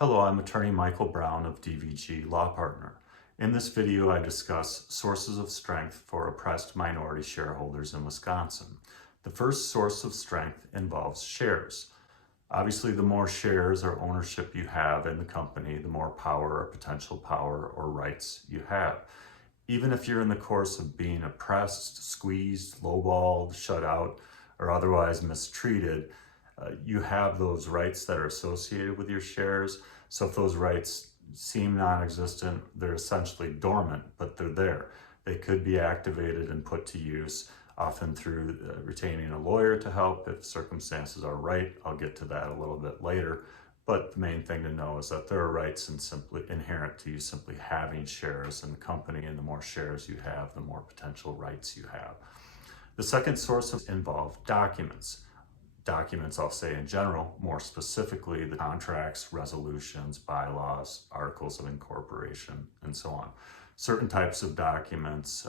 Hello, I'm attorney Michael Brown of DVG Law Partner. In this video, I discuss sources of strength for oppressed minority shareholders in Wisconsin. The first source of strength involves shares. Obviously, the more shares or ownership you have in the company, the more power or potential power or rights you have. Even if you're in the course of being oppressed, squeezed, lowballed, shut out, or otherwise mistreated, you have those rights that are associated with your shares. So if those rights seem non-existent, they're essentially dormant, but they're there. They could be activated and put to use, often through retaining a lawyer to help if circumstances are right. I'll get to that a little bit later. But the main thing to know is that there are rights inherent to you simply having shares in the company, and the more shares you have, the more potential rights you have. The second source involves documents. Documents, I'll say in general, more specifically the contracts, resolutions, bylaws, articles of incorporation, and so on. Certain types of documents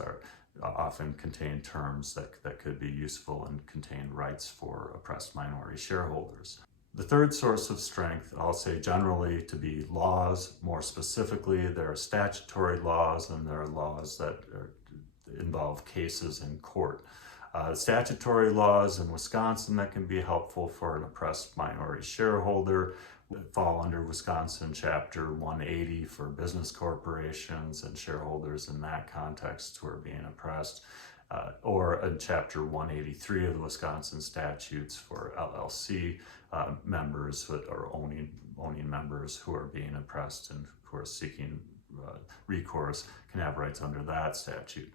often contain terms that could be useful and contain rights for oppressed minority shareholders. The third source of strength, I'll say generally to be laws. More specifically, there are statutory laws and there are laws that involve cases in court. Statutory laws in Wisconsin that can be helpful for an oppressed minority shareholder fall under Wisconsin Chapter 180 for business corporations and shareholders in that context who are being oppressed, or in Chapter 183 of the Wisconsin statutes for LLC members or owning members who are being oppressed and who are seeking recourse can have rights under that statute.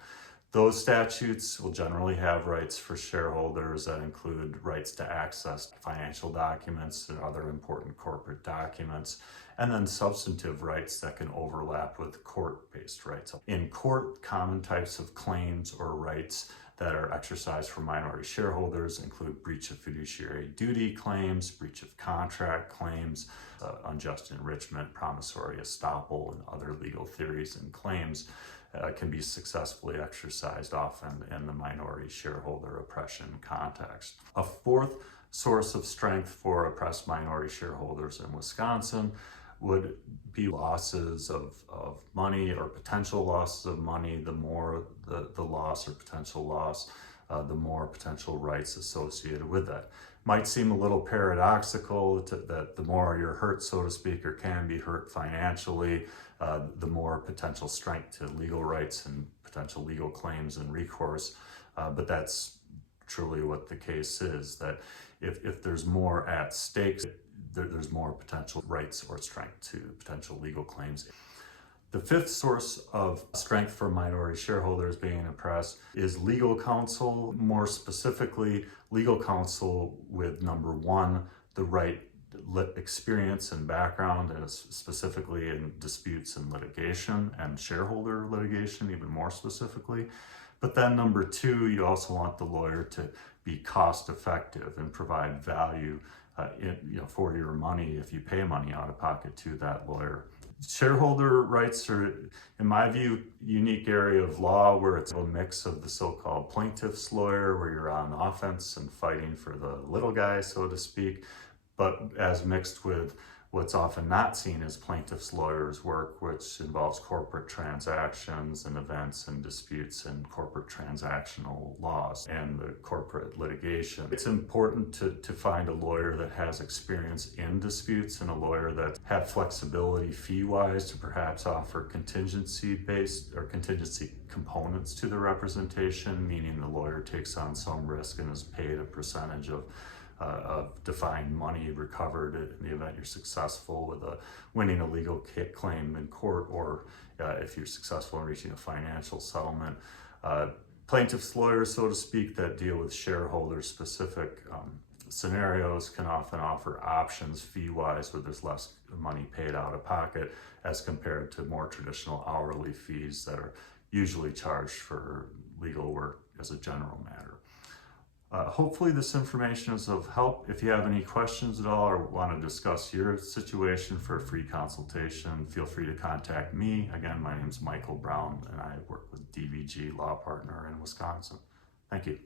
Those statutes will generally have rights for shareholders that include rights to access financial documents and other important corporate documents, and then substantive rights that can overlap with court-based rights. In court, common types of claims or rights that are exercised for minority shareholders include breach of fiduciary duty claims, breach of contract claims, unjust enrichment, promissory estoppel, and other legal theories and claims can be successfully exercised often in the minority shareholder oppression context. A fourth source of strength for oppressed minority shareholders in Wisconsin would be losses of money or potential losses of money. The more the loss or potential loss, the more potential rights associated with that. Might seem a little paradoxical that the more you're hurt, so to speak, or can be hurt financially, the more potential strength to legal rights and potential legal claims and recourse. But that's truly what the case is, that if there's more at stake, there's more potential rights or strength to potential legal claims. The fifth source of strength for minority shareholders being oppressed is legal counsel. More specifically, legal counsel with, number one, the right experience and background, and specifically in disputes and litigation and shareholder litigation, even more specifically. But then number two, you also want the lawyer to be cost effective and provide value for your money if you pay money out of pocket to that lawyer. Shareholder rights are, in my view, a unique area of law where it's a mix of the so-called plaintiff's lawyer, where you're on offense and fighting for the little guy, so to speak, but as mixed with what's often not seen as plaintiff's lawyers' work, which involves corporate transactions and events and disputes and corporate transactional laws and the corporate litigation. It's important to find a lawyer that has experience in disputes and a lawyer that have flexibility fee-wise to perhaps offer contingency-based or contingency components to the representation, meaning the lawyer takes on some risk and is paid a percentage of defined money recovered in the event you're successful with winning a legal claim in court, or if you're successful in reaching a financial settlement. Plaintiff's lawyers, so to speak, that deal with shareholder-specific scenarios can often offer options fee-wise where there's less money paid out of pocket as compared to more traditional hourly fees that are usually charged for legal work as a general matter. Hopefully this information is of help. If you have any questions at all or want to discuss your situation for a free consultation, feel free to contact me. Again, my name is Michael Brown and I work with DVG Law Partner in Wisconsin. Thank you.